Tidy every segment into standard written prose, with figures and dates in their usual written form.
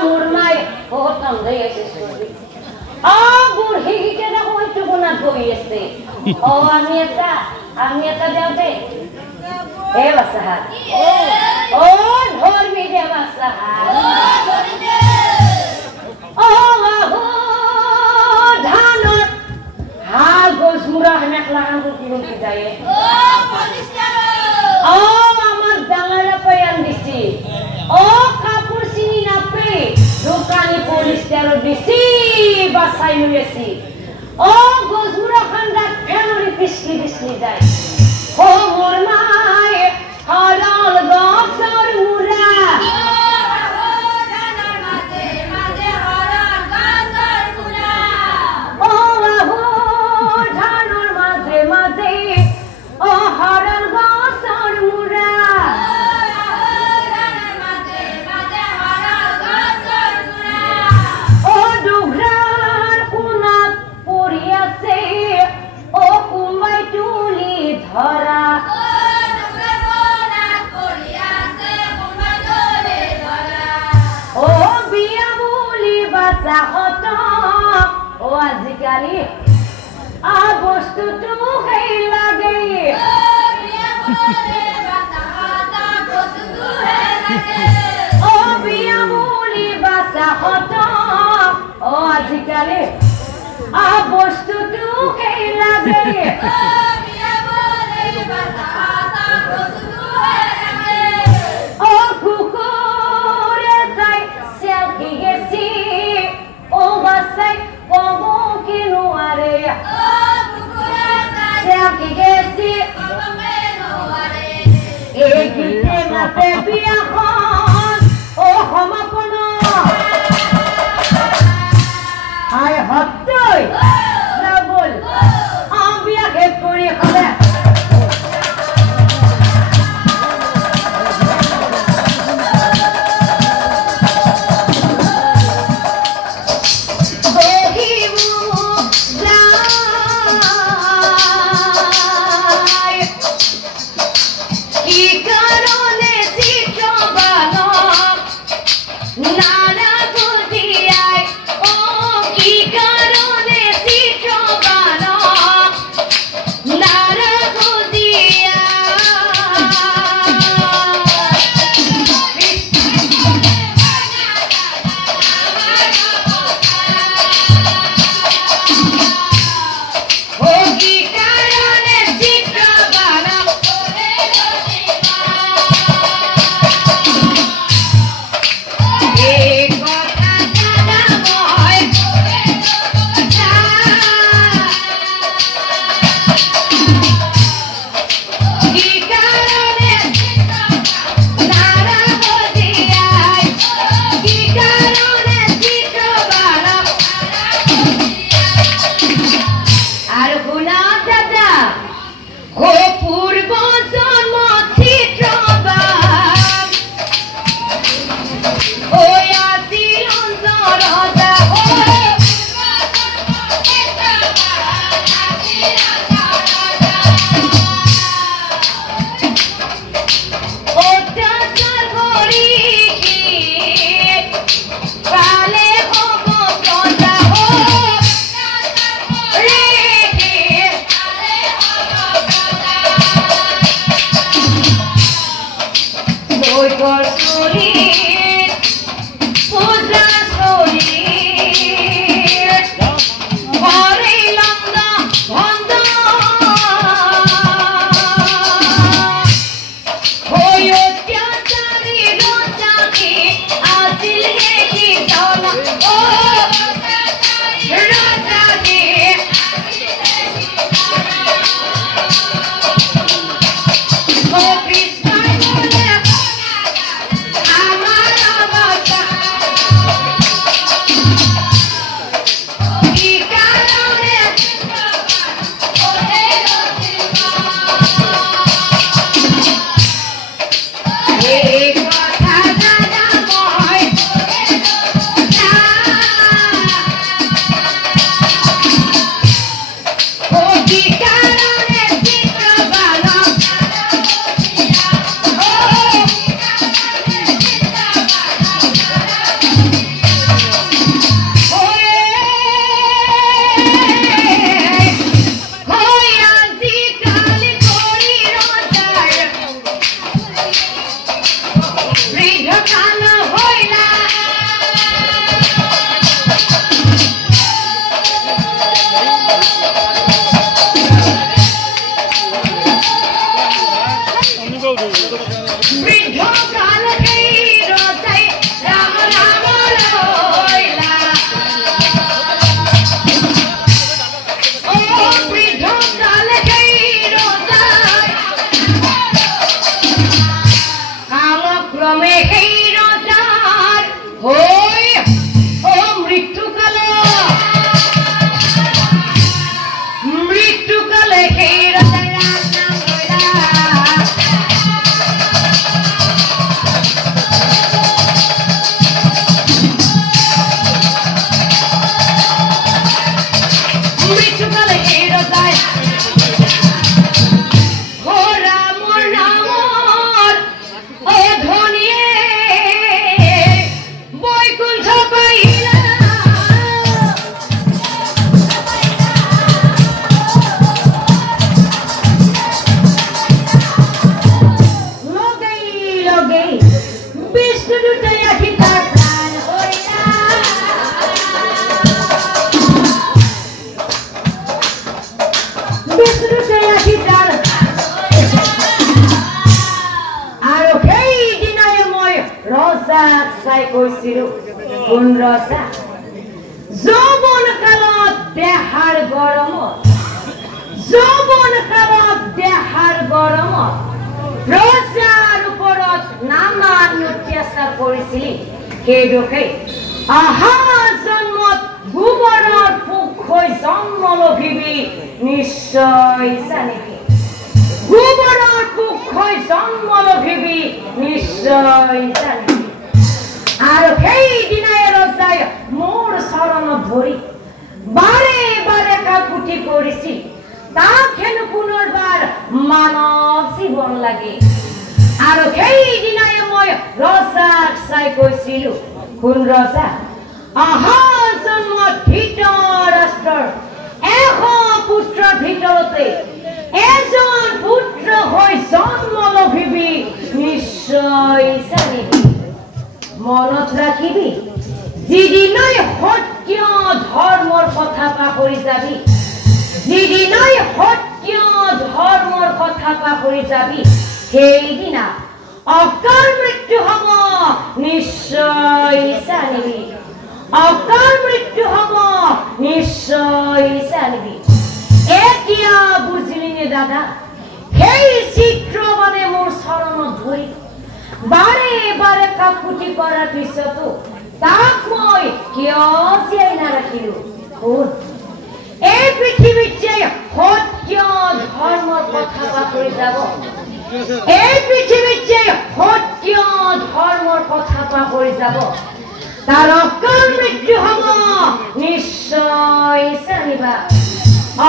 Murnai, Hotam, they is Burhi can avoid to go not go yesterday. Oh, Amieta Jade. Eva Sahar. Oh, hold me, Eva Sahar. Oh, Dhanot. How goes Murah Naklan to Kitai? Oh, Mama Dangana Payan Disi. Oh, Kapur Sini Nape. Dukani Police Terror Disi. Basai Nuyesi. Oh, goes Murah Handak Family Pisky Disney. Oh, Murnai. Halal Gosar Mura. Azikali, abostu tu hai lage. Oh, biya muli basa hoto. Oh, azikali, abostu tu hai lage. Oh, kukure tai selki gesi. Oh, basai. Como que no areia? Oh, se aqui esse, como que no areia? E que tem na pepia con, oh, como cono? Ai, hotoi, double, ambia que puri khabe. Ki karone si choba কোন ৰজা যৌৱন কালত দেহাৰ গৰমত যৌৱন কালত দেহাৰ গৰমত ৰজাৰ ওপৰত নানান অত্যাচাৰ কৰিছিলি সেই দুখে আহা জন্মত গোবৰৰ পোক হৈ জন্ম লভিবি নিশ্চয় জানিবি গোবৰৰ পোক হৈ জন্ম লভিবি নিশ্চয় জানিবি আৰু সেইদিনাই ৰজাই মোৰ চৰণত ধৰি বাৰে বাৰে কাকুতি কৰিছিল তাক হেনো পুনৰবাৰ মানৱ জীৱন লাগে আৰু সেইদিনাই মই ৰজাক চাই কৈছিলো কোন ৰজা আহা জন্মত ধৃতৰাষ্ট্ৰৰ 100 পুত্ৰৰ ভিতৰতে এজন পুত্ৰ হৈ জন্ম লভিবি নিশ্চয় জানিবি মনত ৰাখিবি যিদিনাই সত্য ধৰ্মৰ কথা পাহৰি যাবি যিদিনাই সত্য ধৰ্মৰ কথা পাহৰি যাবি সেইদিনা অকাল মৃত্যু হ'ব নিশ্চয় জানিবি অকাল মৃত্যু হ'ব নিশ্চয় জানিবি এতিয়া বুজিলিনে দাদা সেই চিত্ৰ মানে মোৰ চৰণত ধৰি বাৰে বাৰে কাকুতি কৰাৰ পিছতো তাক মই কিয় জীয়াই নাৰাখিলো শুন এই পৃথিৱীত যে সত্য ধৰ্মৰ কথা পাহৰি যাব এই পৃথিৱীত যে সত্য ধৰ্মৰ কথা পাহৰি যাব তাৰ অকাল মৃত্যু হ'ব নিশ্চয় জানিবা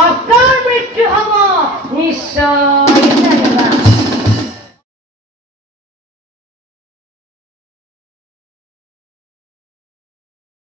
অকাল মৃত্যু হ'ব নিশ্চয়